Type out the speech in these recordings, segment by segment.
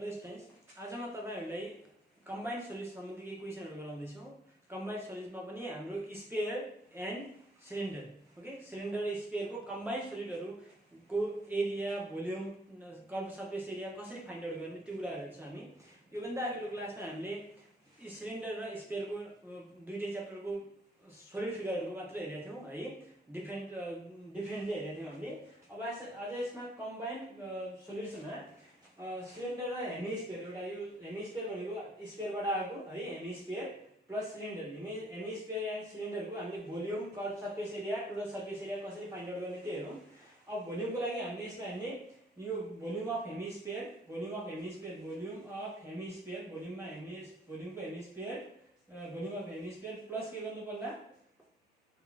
Hello students, आज म तपाईहरुलाई कम्बाइन्ड सोल्युसन सम्बन्धी केही क्वेशनहरु गराउँदै छु। कम्बाइन्ड सोल्युसनमा पनि हाम्रो sphere and cylinder, okay, cylinder र स्फियरको कम्बाइन्ड सोलिडहरुको area, volume, curve surface area कसरी फाइन्ड आउट गर्ने त्यो कुराहरु छ। हामी यो भन्दा अगाडिको क्लासमा हामीले सिलिन्डर र स्फियरको दुईटै च्याप्टरको सोलिड फिगरहरुको मात्र हेरेका थियौं है, डिफरेन्टली हेरेका थियौं हामीले। अब आज यसमा कम्बाइन्ड सोल्युसनमा सिलिन्डर र हेमिस्फियर, एउटा यो हेमिस्फियर भनेको स्फियरबाट आएको है, hemisphere plus cylinder, hemisphere and सिलिन्डरको हामीले volume, curve surface area, total surface area कसरी फाइन्ड आउट गर्ने त्यो हेरौं। अब भोल्युमको लागि हामीले यसमा हेर्ने यो भोल्युम अफ हेमिस्फियर, भोल्युमको hemisphere, volume of hemisphere plus के गर्नु पर्ला,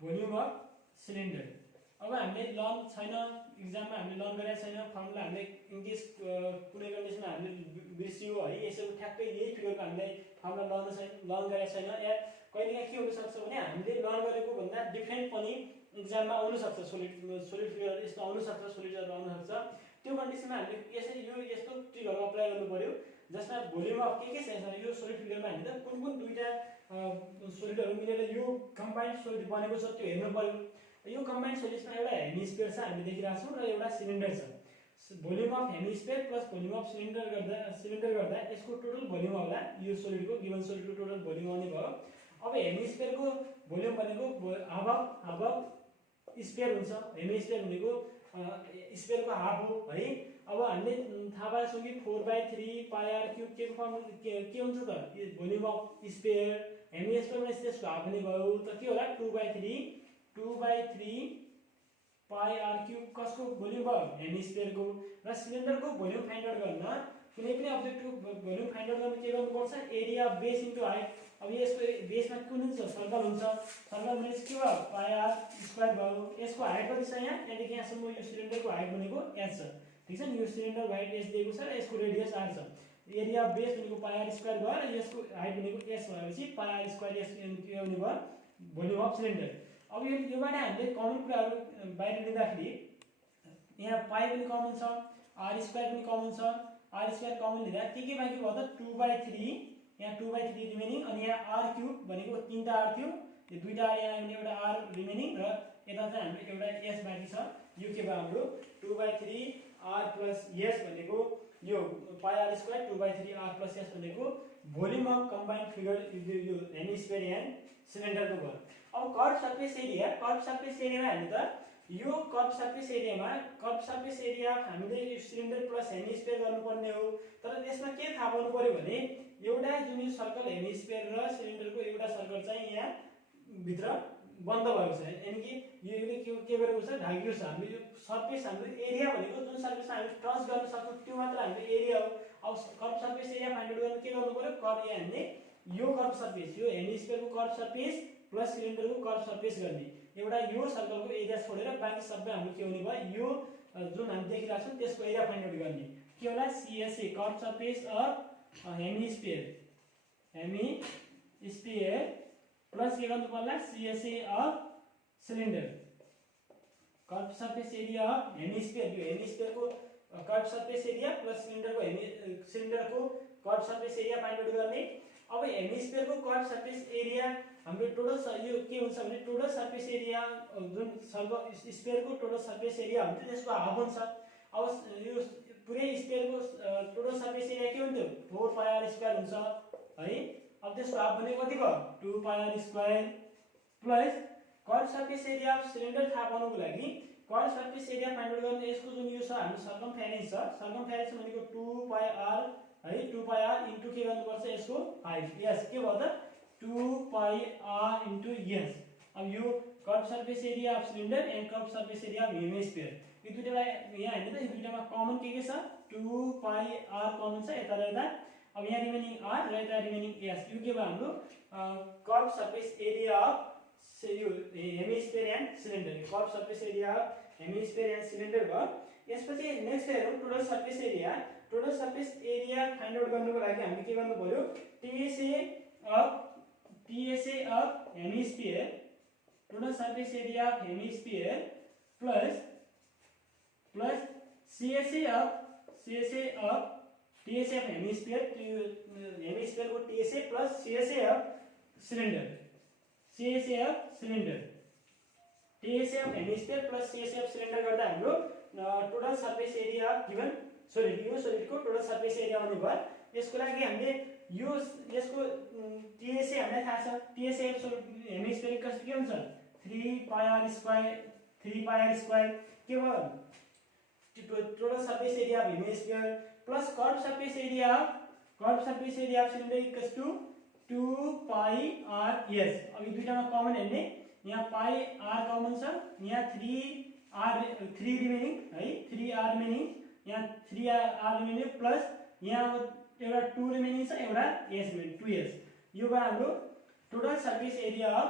भोल्युम अफ सिलिन्डर। अब हामीले लर्न छैन, एक्जाममा हामीले लर्न गरेका छैन, फर्मुला हामीले इनकेस कुनै कन्डिसनमा हामीले बिर्सियो है, यसो ठ्याक्कै यही फिगरको हामीले फर्मुला लर्न गरेका छैन, या कहिलेकाहीँ के हुन सक्छ भने हामीले लर्न गरेको भन्दा डिफरेन्ट पनि एक्जाममा आउन सक्छ, सोलिड फिगर यस्तो आउन सक्छ, सोलिडहरु आउन सक्छ। त्यो कन्डिसनमा हामीले यसरी यस्तो ट्रिकहरु अप्लाई गर्नु पर्यो जसमा भोल्युम अफ के छ, यसमा यो सोलिड फिगरमा हामीले कुन दुईटा सोलिडहरु मिलेर यो कम्बाइन्ड सोलिड बनेको छ त्यो हेर्नु पर्यो। यो कम्बाइन्ड सोल्युसनमा एउटा हेमिस्फियर छ हामीले देखिरहेको छौं र एउटा सिलिन्डर छ। Volume of hemisphere plus volume of cylinder गर्दा यसको टोटल भोल्युम होला, यो सोलिडको गिवन सोलिडको टोटल भोल्युम आउने भयो। अब हेमिस्फियरको भोल्युम भनेको हाफ स्फियर हुन्छ, हेमिस्फियर भनेको स्फियरको हाफ हो है। अब हामीले थाहा पाएको छौं कि 4/3 पाई आर क्यूब के फर्म के हुन्छ त, भोल्युम अफ स्फियर हेमिस्फियरमा त्यसको हाफ हुने भयो त के होला, 2/3 पाई आर क्यूब कसको भोल्युम भयो, हेमिस्फियरको। र सिलिन्डरको भोल्युम फाइन्ड आउट गर्न कुनै पनि अब्जेक्टको भोल्युम फाइन्ड आउट गर्न के गर्नुपर्छ, area of base into height. अब यसको बेसमा कुन हुन्छ, सर्कल हुन्छ, सर्कल भने के भयो, पाई आर स्क्वायर भयो। यसको हाइट कति छ, यहाँदेखि यहाँसम्म यो सिलिन्डरको हाइट भनेको h छ, ठीक छ नि। यो सिलिन्डरको हाइट h दिएको छ र यसको रेडियस r छ। एरिया अफ बेस भनेको पाई आर स्क्वायर भयो र यसको हाइट भनेको s भएपछि पाई आर स्क्वायर s के आउने भयो, भोल्युम अफ सिलिन्डर। अब योबाट हामीले कमन कुराहरु बाहिर लिँदाखेरि यहाँ पाई पनि कमन छ, आर स्क्वायर पनि कमन छ। आर स्क्वायर कमन लिँदा के बाँकी भयो त, 2/3, यहाँ 2/3 रिमेनिङ, अनि यहाँ आर क्यूब भनेको तीनटा आर थियो, यो दुईटा आर यहाँ भने एउटा आर रिमेनिङ, र यता चाहिँ हाम्रो एउटा s बाँकी छ। यो के भयो हाम्रो 2/3 आर प्लस s भनेको यो pi are square 2/3 r plus s भनेको भोल्युम अफ कम्बाइन्ड फिगर यो हेमिस्फियर एन्ड सिलिन्डरको भयो। अब कर्व सरफेस एरियामा हेर्नु त, यो कर्व सरफेस एरिया हामीले यो सिलिन्डर प्लस हेमिस्फियर गर्नुपर्ने हो। तर त्यसमा के थाहा पाउनु पर्यो भने एउटा जुन यो सर्कल हेमिस्फियर र सिलिन्डरको एउटा सर्कल चाहिँ यहाँ भित्र बन्द भएको छ, यानी कि यो के गरेको छ, ढाकिएको छ। हामीले यो सरफेस, हाम्रो एरिया भनेको जुन सरफेसमा हामी टच गर्न सक्छौं त्यो मात्र हाम्रो एरिया हो। अब curve surface area find out गर्न के गर्नु पर्यो, कर्व हामीले यो कर्व सरफेस, यो हेमिस्फियरको कर्व सरफेस प्लस सिलिन्डरको कर्व सरफेस गर्ने, एउटा यो सर्कलको एरिया छोडेर बाँकी सबै हाम्रो के हुने भयो, यो जुन हामी देखिरहेको छौं त्यसको एरिया फाइन्ड आउट गर्ने। के होला, CSA curve surface of hemisphere plus के गर्नु पर्ला, CSA of cylinder, curve surface area of hemisphere. यो हेमिस्फियरको कर्व सरफेस एरिया प्लस सिलिन्डरको curve surface area find out गर्ने। अब हेमिस्फियरको कर्व सरफेस एरिया हाम्रो टोटल यो के हुन्छ भने टोटल सरफेस एरिया जुन स्फियरको टोटल सरफेस एरिया हुन्छ त्यसको हाफ हुन्छ। अब यो पुरै स्फियरको टोटल सरफेस एरिया के हुन्थ्यो, 4 पाई आर स्क्वायर हुन्छ है। अब त्यसको हाफ भनेको कति भयो, 2 pi are square plus curve surface area of cylinder थाहा पाउनुको लागि curve surface area find out गर्ने यसको जुन यो छ हाम्रो सर्कमफेरेन्स छ, सर्कमफेरेन्स भनेको 2 पाई आर है, 2 पाई आर इन्टु के गर्नुपर्छ, यसको हाइट s के भयो त, 2 पाई आर इन्टु s। अब यो curve surface area of cylinder and curve surface area of hemisphere, यो दुईटालाई यहाँ हेर्नु त, यो दुईटामा कमन के छ, 2 पाई आर कमन छ यता र यता। अब यहाँ रिमेनिङ r र यता रिमेनिङ s, यो के भयो हाम्रो कर्व सरफेस एरिया अफ यो hemisphere and cylinder, curve surface area of hemisphere and cylinder भयो। यसपछि नेक्स्ट हेरौँ total surface area. Total surface area find out गर्नुको लागि हामीले के गर्नु पर्यो, TSA of hemisphere, total surface area of hemisphere plus CSA of TSA of hemisphere hemisphere को TSA plus CSA of cylinder CSA of cylinder TSA of hemisphere plus CSA of cylinder गर्दा हाम्रो total surface area given solid यो सोलिडको total surface area आउने भयो। यसको लागि हामीले यो यसको TSA हामीलाई थाहा छ TSA of हेमिस्फीयर कस्तो के हुन्छ 3 pi r स्क्वायर के भयो total surface area of hemisphere plus curved surface area of cylinder equals to 2 pi r s। अब यो दुईटामा कमन हेर्ने यहाँ pi r कमन छ यहाँ 3 रिमेनिङ है 3 r रिमेनिङ यहाँ 3 r रिमेनिङ प्लस यहाँ एउटा 2 रिमेनिङ छ एउटा s रिमेनिङ 2s। यो भयो हाम्रो total surface area of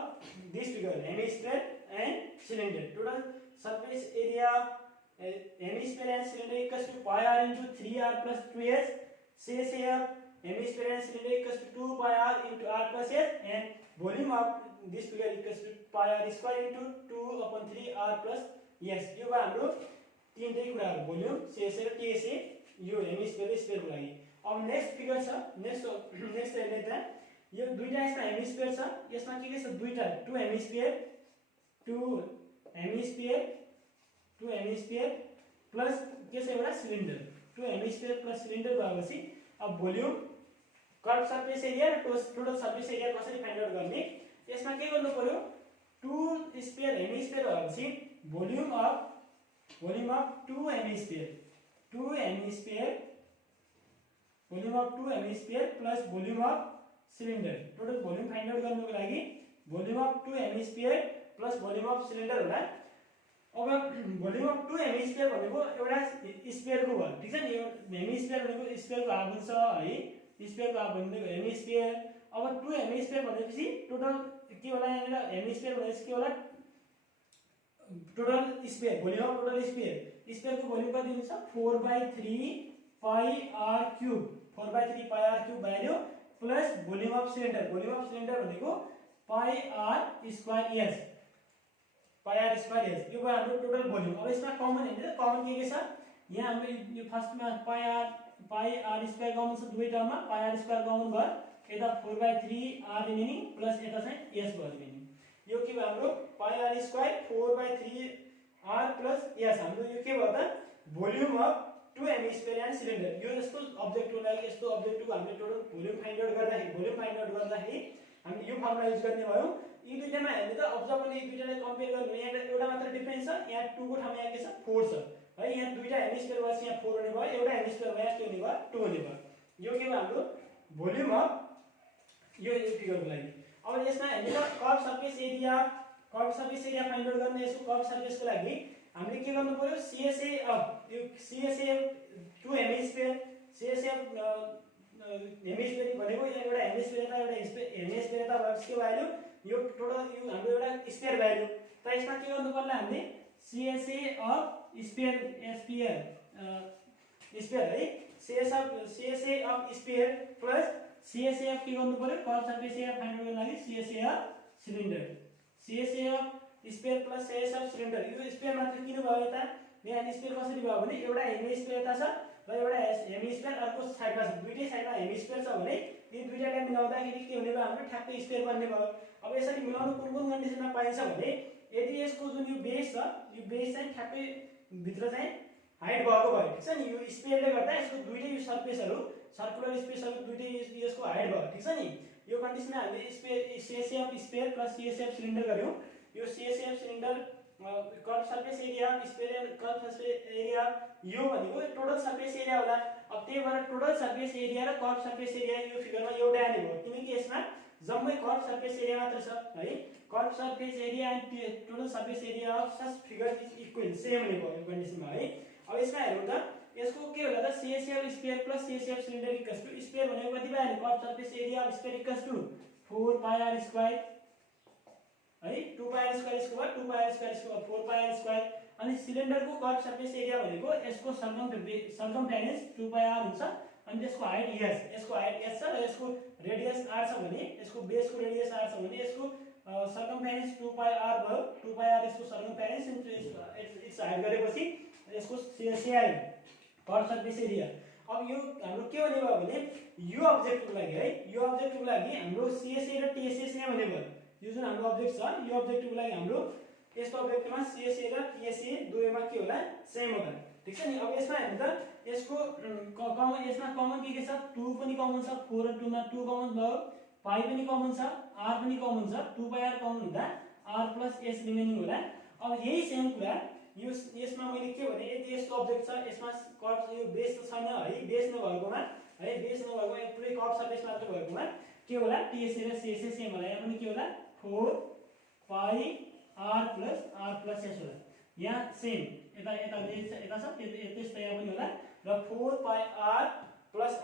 this figure hemisphere and cylinder। total surface area hemisphere and cylinder equals to pi r into 3r plus 2s। CSA of hemisphere and cylinder equals to 2 pi r into r plus s and volume of this figure equals to pi r square into 2 upon 3 r plus s। यो भयो हाम्रो तीनटै कुराहरु volume CSA र TSA यो hemisphere र sphere को लागि। अब नेक्स्ट फिगर छ नेक्स्ट हेर्ने त यो दुईटा यसमा हेमिस्फियर छ यसमा के छ दुईटा टु हेमिस्फियर प्लस के छ एउटा cylinder two hemisphere plus cylinder भएपछि अब भोल्युम कर्व सरफेस एरिया र टोटल सरफेस एरिया कसरी फाइन्ड आउट गर्ने यसमा के गर्नु पर्यो टु स्फियर हेमिस्फियर भएपछि volume of two hemisphere plus volume of cylinder total volume find out गर्नको लागि volume of two hemisphere plus volume of cylinder होला। अब भोल्युम अफ टु हेमिस्फियर भनेको एउटा स्फियरको भयो ठीक छ नि यो हेमिस्फियर भनेको स्फियरको हाफ हुन्छ है स्फियरको हाफ भनेको हेमिस्फियर। अब टु हेमिस्फियर भनेपछि टोटल के होला यहाँ हेमिस्फियर भनेपछि के होला total sphere volume of total स्फियरको भोल्युम कति हुन्छ 4/3 pi r cube 4/3 pi r cube value plus volume of cylinder भनेको pi r स्क्वायर s यो भयो हाम्रो टोटल भोल्युम। अब यसमा कमन हेर्ने त कमन के छ यहाँ हाम्रो यो फर्स्टमा pi r स्क्वायर कमन छ दुवैटामा pi r स्क्वायर कमन भयो यता 4/3 r रिमेनिङ प्लस यता चाहिँ s भयो रिमेनिङ। यो के भयो हाम्रो pi r square 4/3 r plus s हाम्रो यो के भयो त volume of two hemisphere and cylinder. यो जस्तो अब्जेक्टको लागि यस्तो अब्जेक्टको हामीले टोटल भोल्युम फाइन्ड आउट गर्दाखेरि हामी यो फर्मुला युज गर्ने भयौं। यी दुईटामा हेर्ने त अब्जर्भ गर्ने यी दुईटालाई कम्पेयर गर्नु यहाँ एउटा मात्र डिफरेन्स छ यहाँ 2 को ठाउँमा यहाँ के छ 4 छ है यहाँ दुईटा हेमिस्फियर भएपछि यहाँ 4 हुने भयो एउटा हेमिस्फियर भए के हुने भयो 2 हुने भयो। यो के भयो हाम्रो भोल्युम अफ यो फिगरको लागि। अब यसमा हेर्ने त curve surface area find out गर्ने यसको कर्व सरफेसको लागि हामीले के गर्नु पर्यो CSA टु हेमिस्फियर हेमिस्फियर भनेको एउटा हेमिस्फियर यता एउटा हेमिस्फियर यता भएपछि के भ्याल्यु यो टोटल यो हाम्रो एउटा स्फियर भ्याल्यु त यसमा के गर्नु पर्ला हामीले CSA अफ स्फियर है CSA of sphere plus CSA of के गर्नु पर्यो curve surface area find out गर्नको लागि CSA of cylinder CSA of sphere plus CSA of cylinder. यो स्फियर मात्र किन भयो यता यहाँ स्फियर कसरी भयो भने एउटा हेमिस्फियर यता छ र एउटा हेमिस्फियर अर्को साइडमा छ दुईटै साइडमा हेमिस्फियर छ भने यी दुईटालाई मिलाउँदाखेरि के हुने भयो हाम्रो ठ्याक्कै स्फियर बन्ने भयो। अब यसरी मिलाउनु कुन कन्डिसनमा पाइन्छ भने यदि यसको जुन यो बेस छ यो बेस चाहिँ ठ्याक्कै भित्र चाहिँ हाइट भएको भयो ठीक छ नि यो स्फियरले गर्दा यसको दुईटै यो सर्फेसहरु सर्कुलर स्पेसहरु दुईटै यसको हाइट भयो ठीक छ नि। यो कन्डिसनमा हामीले CSA of sphere plus CSA of cylinder गर्यौं। यो CSA of cylinder curve surface area sphere curve surface area यो भनेको टोटल सरफेस एरिया होला। अब त्यही भएर टोटल सरफेस एरिया र कर्व सरफेस एरिया यो फिगरमा एउटै आउने भयो किनकि यसमा जम्मै कर्व सरफेस एरिया मात्र छ है। Curve surface area and total surface area of such figure is equal same हुने भयो यो कन्डिसनमा है। अब यसमा हेरौँ त यसको के होला त CSA of sphere plus CSA of cylinder equals to sphere भनेको कति भयो curve surface area of sphere equals to 4 pi r square है 2 pi r स्क्वायर यसको भयो 2 pi r स्क्वायर यसको 4 pi r स्क्वायर अनि सिलिन्डरको कर्व सरफेस एरिया भनेको यसको सर्कमफेरेन्स 2 pi r हुन्छ अनि त्यसको हाइट s छ र यसको रेडियस r छ भने यसको बेसको रेडियस r छ भने यसको सर्कमफेरेन्स 2 pi r भयो 2 pi r यसको सर्कमफेरेन्स इन्टु इट्स हाइट गरेपछि यसको CSI कर्व सरफेस एरिया। अब यो हाम्रो के भन्ने भयो भने यो अब्जेक्टको लागि है, यो अब्जेक्टको लागि हाम्रो CSA र TSA सेम हुने भयो। यो जुन हाम्रो अब्जेक्ट छ यो अब्जेक्टको लागि हाम्रो यस्तो अब्जेक्टमा CSA र TSA दुवैमा के होला सेम होला। ठीक छ नि। अब यसमा हेर्नु त यसको कमन, यसमा कमन के छ 2 पनि कमन छ, 4 र 2 मा 2 कमन भयो, पाई पनि कमन छ, r पनि कमन छ, 2 पाई r कमन हुँदा r प्लस s रिमेनिङ होला। अब यही सेम कुरा यो यसमा मैले के भने यदि यस्तो अब्जेक्ट छ यसमा कर्व यो बेस त छैन है, बेस नभएकोमा है, बेस नभएको पुरै कर्व सर्फेस मात्र भएकोमा के होला TSA र CSA सेम होला। यहाँ पनि के होला 4 पाई r प्लस s होला। यहाँ सेम यता यता यता छ त्यस्तै यहाँ पनि होला र 4 पाई r प्लस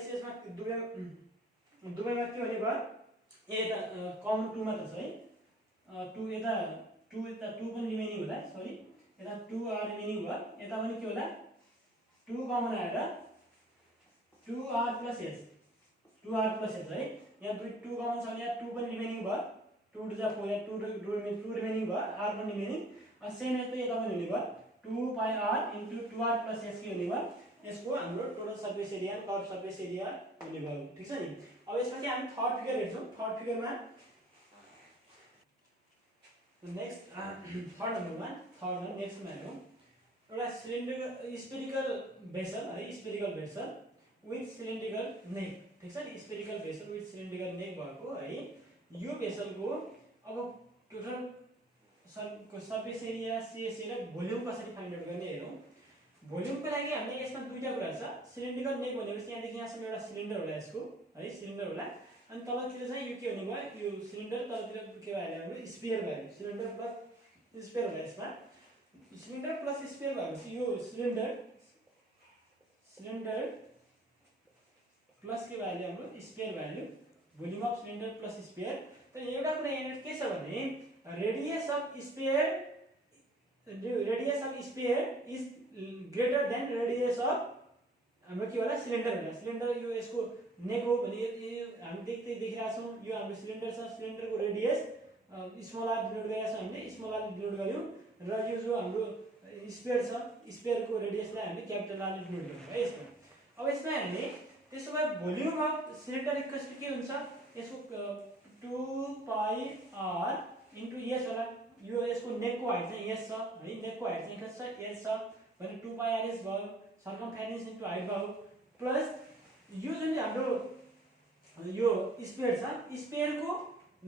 s यसमा दुवैमा के हुने भयो यता कमन 2 मात्र छ है, 2 यता 2 पनि रिमेनिङ होला, सरी यता 2r रिमेनिङ भयो, यता पनि के होला 2 कमन आएर 2r प्लस s है। यहाँ 2 कमन छ भने यहाँ 2 पनि रिमेनिङ भयो, 2 टु जा 4 या 2 रिमेनिङ भयो, r पनि रिमेनिङ। सेम यस्तै यता पनि हुने भयो 2 पाई r into 2r plus s के हुने भयो यसको हाम्रो total surface area curve surface area हुने भयो। ठीक छ नि। अब यसमा के हामी थर्ड फिगर हेर्छौँ। थर्ड फिगरमा नेक्स्ट थर्ड नम्बरमा नेक्स्टमा हेरौँ एउटा सिलिन्डर स्फेरिकल भेसल है, स्फेरिकल भेसल विथ सिलिन्ड्रिकल नेक। ठीक छ नि। स्फेरिकल भेसल विथ सिलिन्ड्रिकल नेक भएको है यो भेसलको अब टोटल सर्फेस एरिया CSA र भोल्युम कसरी फाइन्ड आउट गर्ने हेरौँ। भोल्युमको लागि हामीले यसमा दुईटा कुरा छ। सिलिन्ड्रिकल नेक भनेपछि यहाँदेखि यहाँसम्म एउटा सिलिन्डर होला यसको है, सिलिन्डर होला, अनि तलतिर चाहिँ यो के हुने भयो यो सिलिन्डर, तलतिर के भयो हाम्रो स्फियर भयो, सिलिन्डर प्लस स्फियर होला। यसमा सिलिन्डर प्लस स्फियर भएपछि यो सिलिन्डर प्लस के भयो हाम्रो sphere value, volume of cylinder plus sphere. तर एउटा कुरा यहाँ के छ भने radius of sphere is greater than radius of हाम्रो के होला सिलिन्डर होला। सिलिन्डर यो यसको नेक हो भने हामी देखिरहेका छौँ यो हाम्रो सिलिन्डर छ, सिलिन्डरको रेडियस स्मल आर डिनोट गरेका छौँ हामीले, स्मल आर डिनोट गर्यौँ र यो जो हाम्रो स्फियर छ स्फियरको रेडियसलाई हामीले क्यापिटल आरले डिनोट गर्यौँ है यसको। अब यसमा हामीले त्यसो भए volume of cylinder equals to के हुन्छ यसको 2 पाई r इन्टु s होला। यो यसको नेकको हाइट चाहिँ s छ है, नेकको हाइट चाहिँ कति छ s छ भने 2 पाई r s भयो, सर्कमफेरेन्स इन्टु हाइट भयो, प्लस यो जुन हाम्रो यो स्फियर छ स्फियरको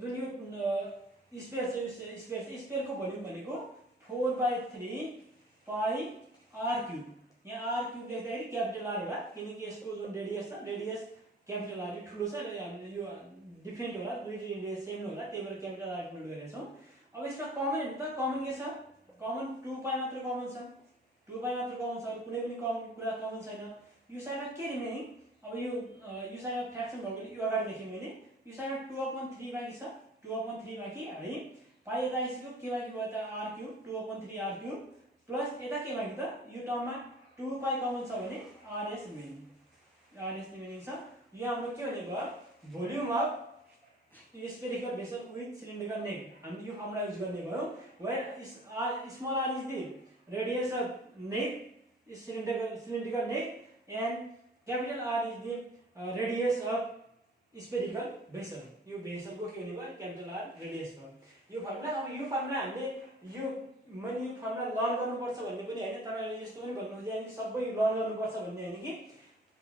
जुन यो स्फियरको भोल्युम भनेको 4/3 पाई r क्यूब। यहाँ r क्यूब लेख्दाखेरि क्यापिटल R होला किनकि यसको जुन रेडियस छ रेडियस क्यापिटल R ठुलो छ र हामीले यो डिफरेन्ट होला, दुईटै रेडियस सेम नहोला, त्यही भएर क्यापिटल R नोट गरेका छौँ। अब यसमा कमन हेर्नु त कमन के छ, कमन 2 पाई मात्र कमन छ, 2 पाई मात्र कमन छ, कुनै पनि कुरा कमन छैन। यो साइडमा के रिमेनिङ अब यो साइडमा फ्र्याक्सन भएको यो अगाडि लेखेँ मैले, यो साइडमा 2/3 बाँकी छ, 2/3 बाँकी है, पाई यता आइसक्यो के बाँकी भयो त r cube 2/3 r cube plus यता के बाँकी त यो टर्ममा 2 पाई कमन छ भने rs रिमेनिङ छ। यो हाम्रो के हुने भयो volume of spherical vessel with cylindrical neck. हामीले यो फर्मुला युज गर्ने भयो where small r is the radius of neck cylindrical neck and capital R is the radius of spherical vessel. यो भेसलको के हुने भयो क्यापिटल R रेडियस भयो। यो फर्मुला अब यो फर्मुला हामीले यो मैले यो फर्मुला लर्न गर्नुपर्छ भन्ने पनि हैन, तपाईले यस्तो पनि भन्नु खोजे हामी सबै लर्न गर्नुपर्छ भन्ने हैन कि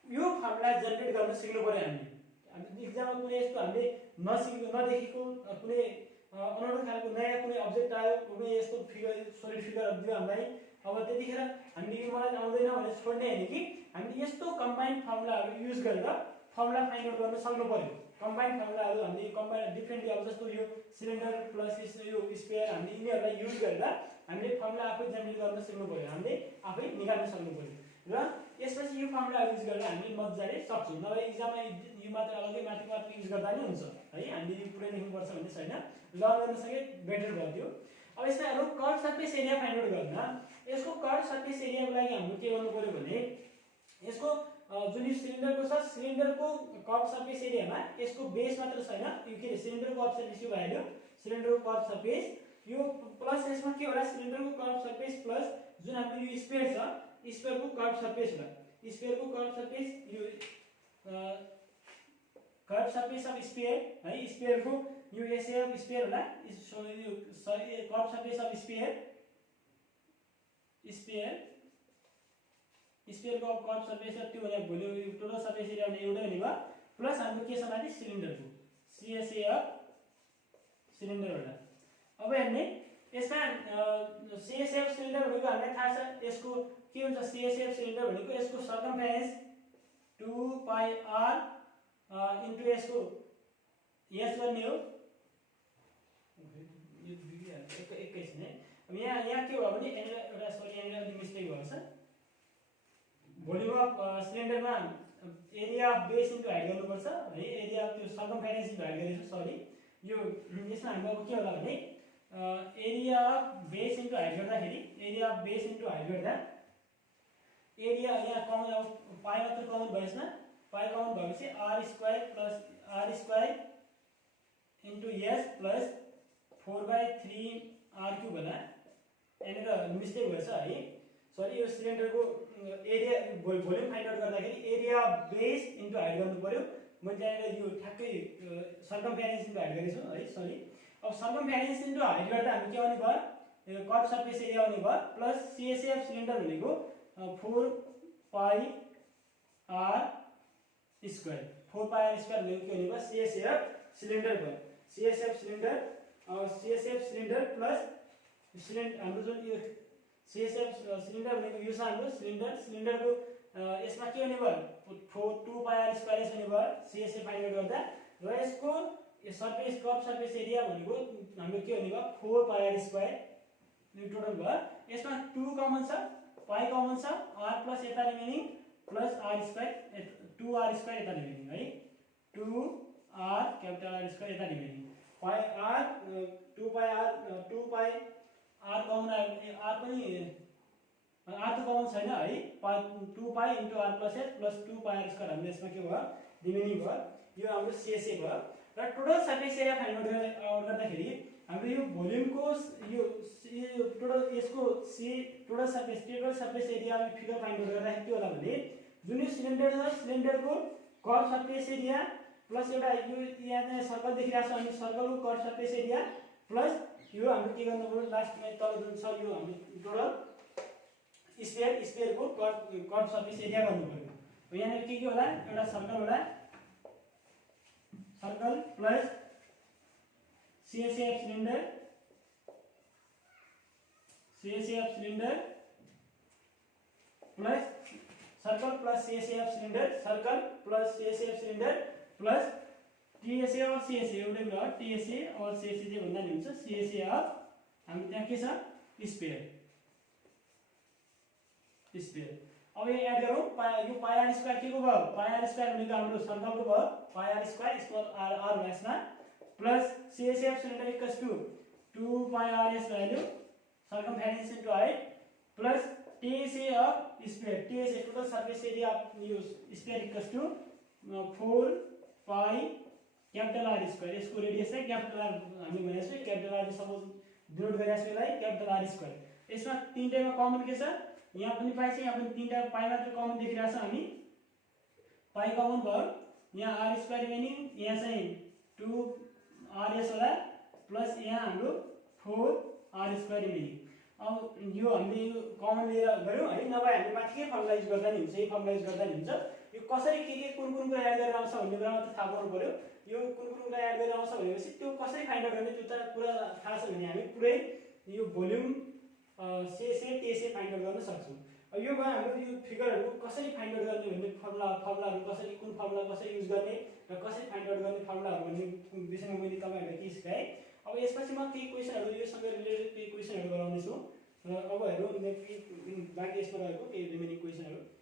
यो फर्मुला जेनेरेट गर्न सिक्नु पर्यो हामीले। हामी एक्जाममा कुनै यस्तो हामीले नदेखेको कुनै अनौठो खालको नयाँ कुनै अब्जेक्ट आयो, कुनै यस्तो फिगर सोलिड फिगरहरु दियो हामीलाई, अब त्यतिखेर हामीले यो मलाई आउँदैन भने छोड्ने हैन कि हामीले यस्तो कम्बाइन्ड फर्मुलाहरु युज गरेर फर्मुला फाइन्ड आउट गर्न सक्नु पर्यो। कम्बाइन्ड फर्मुलाहरु हामीले कम्बाइन्ड डिफरेन्टली अब जस्तो यो सिलिन्डर प्लस यो स्फियर हामीले यिनीहरुलाई युज गरेर हामीले फर्मुला आफै जेनेरेट गर्न सिक्नु पर्यो, हामीले आफै निकाल्न सक्नु पर्यो र यसपछि यो फर्मुला युज गरेर हामी मज्जाले सक्छौं। नभए एक्जाममा यो मात्र अलग्गै माथि युज गर्दा नि हुन्छ है, हामीले यो पुरै लेख्नु पर्छ भन्ने छैन, लर्न गर्न सके बेटर भयो। अब यसमा हेरौँ curve surface area find out गर्न। यसको कर्व सर्फेस एरियाको लागि हामीले के गर्नु पर्यो भने यसको जुन यो सिलिन्डरको छ सिलिन्डरको कर्व सर्फेस एरियामा यसको बेस मात्र छैन, यो के सिलिन्डरको कर्व सर्फेस यो भ्यालु सिलिन्डरको कर्व सर्फेस यो प्लस यसमा के होला सिलिन्डरको कर्व सर्फेस प्लस जुन हाम्रो यो स्फियर छ स्फियरको कर्व सर्फेस होला। स्फियर को कर्व सर्फेस यो कर्व सर्फेस अफ स्फियर है स्फियर को यो एसए अफ स्फियर होला sorry curve surface of sphere sphere को कर्व सर्फेस त्यो भने भोल्युम टोटल सर्फेस एरिया भने एउटै हुने भयो प्लस हाम्रो के छ माथि सिलिन्डर को सीएसए अफ सिलिन्डर होला अब हेर्ने यसमा सीएसए अफ सिलिन्डर भनेको हामीलाई थाहा छ यसको के हुन्छ सीएसए अफ सिलिन्डर भनेको यसको सर्कमफेरेन्स 2 पाई आर इन्टु यसको यस गर्ने हो यो बिग्रिहाल्छ एकैछिन है अब यहाँ के भयो भने एउटा सरी यहाँ अलि मिस्टेक भएको छ भोल्युम अफ सिलिन्डरमा area of base into height गर्नुपर्छ है एरिया अफ त्यो सर्कमफेरेन्स इन्टु हाइट गरेको सरी यो यसमा हाम्रो अब के होला भने area of base into height गर्दाखेरि area of base into height गर्दा एरिया यहाँ कमन अब पाई मात्र कमन भयो यसमा पाई कमन भएपछि R square into S plus 4/3 R cube होला यहाँनिर मिस्टेक भएछ है सरी यो सिलिन्डरको एरिया भोल्युम फाइन्ड आउट गर्दाखेरि एरिया बेस इन्टु हाइट गर्नु पर्यो मैले त्यहाँनिर यो ठ्याक्कै सर्कमफेरेन्स इन्टु हाइट गरेको छु है सरी अब सर्कमफेरेन्स इन्टु हाइट गर्दा हामी के आउने भयो कर्व सर्फेस एरिया आउने भयो प्लस सीएसए अफ सिलिन्डर भनेको 4 pi are square 4 pi are square भनेको के हुने भयो सीएसए अफ सिलिन्डर भयो CSA of cylinder plus cylinder हाम्रो जुन यो सीएसए अफ सिलिन्डर भनेको यो छ हाम्रो सिलिन्डरको यसमा के हुने भयो 2 पाई आर स्क्वायर हुने भयो सीएसए फाइन्ड आउट गर्दा र यसको सर्फेस कर्व सर्फेस एरिया भनेको हाम्रो के हुने भयो 4 पाई आर स्क्वायर यो टोटल भयो यसमा 2 कमन छ पाई कमन छ आर प्लस यता remaining plus r square 2 r square यता रिमेनिङ है 2 आर क्यापिटल आर स्क्वायर यता remaining pi r 2 pi r common r पनि आर त कमन छैन है 2 pi into r plus s plus 2 pi are square हाम्रो यसमा के भयो रिमेनिङ भयो यो हाम्रो सीएसए भयो र total surface area find out गर्दाखेरि हाम्रो यो भोल्युमको यो टोटल यसको total surface area figure find out गर्दाखेरि के होला भने जुन यो सिलिन्डर छ सिलिन्डरको कर्व सर्फेस एरिया प्लस एउटा यो यहाँ सर्कल देखिरहेको छ अनि सर्कलको कर्व सर्फेस एरिया प्लस यो हाम्रो के गर्नु पर्यो लास्टमा तल जुन छ यो हाम्रो टोटल स्फियरको कर्व सर्फेस एरिया गर्नु पर्यो यहाँनिर के होला एउटा सर्कल होला circle plus CSA of cylinder plus circle plus CSA of cylinder plus TSA और सीएसए एउटै भयो टीएसए और सीएसए चाहिँ भन्दा नि हुन्छ सीएसए अफ हामी त्यहाँ के छ स्फियर अब यो एड गरौँ यो पाई आर स्क्वायर के को भयो पाई आर स्क्वायर भनेको हाम्रो सर्कलको भयो pi are square small R R यसमा plus CSA of cylinder equals to 2 pi R S value circumference into height plus TSA of sphere TSA total surface area of यो sphere equals to 4 pi capital R square यसको radius चाहिँ capital R हामी भनेको छौँ capital R suppose denote गरिरहेको छु यसलाई capital R square यसमा तीनटैमा कमन के छ यहाँ पनि पाई छ यहाँ पनि तीनटा पाई मात्र कमन देखिरहेको छ हामी पाई कमन भयो यहाँ आर स्क्वायर रिमेनिङ यहाँ चाहिँ 2 आरएस होला प्लस यहाँ हाम्रो 4 आर स्क्वायर रिमेनिङ अब यो हामीले यो कमन लिएर गऱ्यौँ है नभए हामी माथि के फर्मुला युज गर्दा नि हुन्छ यही फर्मुला युज गर्दा नि हुन्छ यो कसरी के कुन कुरा एड गरेर आउँछ भन्ने कुरा मात्र थाहा पाउनु पर्यो यो कुन कुरा एड गरेर आउँछ भनेपछि त्यो कसरी फाइन्ड आउट गर्ने त्यो त पुरा थाहा छ भने हामी पुरै यो volume CSA TSA find out गर्न सक्छौँ अब यो भयो हाम्रो यो फिगरहरू कसरी फाइन्ड आउट गर्ने भन्ने फर्मुलाहरू कसरी कुन फर्मुला कसरी युज गर्ने र कसरी फाइन्ड आउट गर्ने फर्मुलाहरू भन्ने विषयमा मैले तपाईहरुलाई के सिकाएँ अब यसपछि म केही क्वेशनहरू योसँग रिलेटेड केही क्वेशनहरू गराउने छु र अब हेरौँ बाँकी यसमा रहेको केही रिमेनिङ क्वेशनहरू